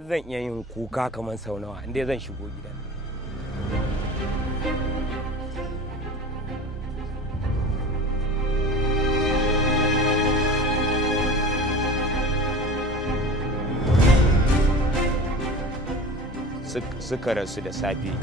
duk zan iya yin kuka kamar sau nawa inda zan shigo gidan. Suka rasu da safe